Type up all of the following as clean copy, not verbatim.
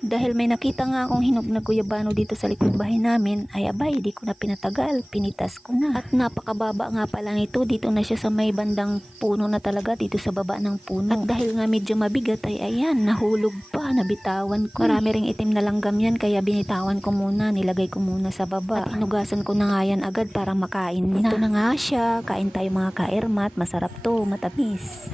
Dahil may nakita nga akong hinog na guyabano dito sa likod bahay namin, ay abay, di ko na pinatagal, pinitas ko na. At napakababa nga pala nito, dito na siya sa may bandang puno na talaga, dito sa baba ng puno. At dahil nga medyo mabigat ay ayan, nahulog pa, nabitawan ko. Marami ring itim na langgam yan, kaya binitawan ko muna, nilagay ko muna sa baba. At hinugasan ko na nga yan agad para makain na. Ito na nga siya, kain tayo mga kaermat, masarap to, matamis.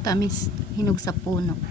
Tamis, hinog sa puno.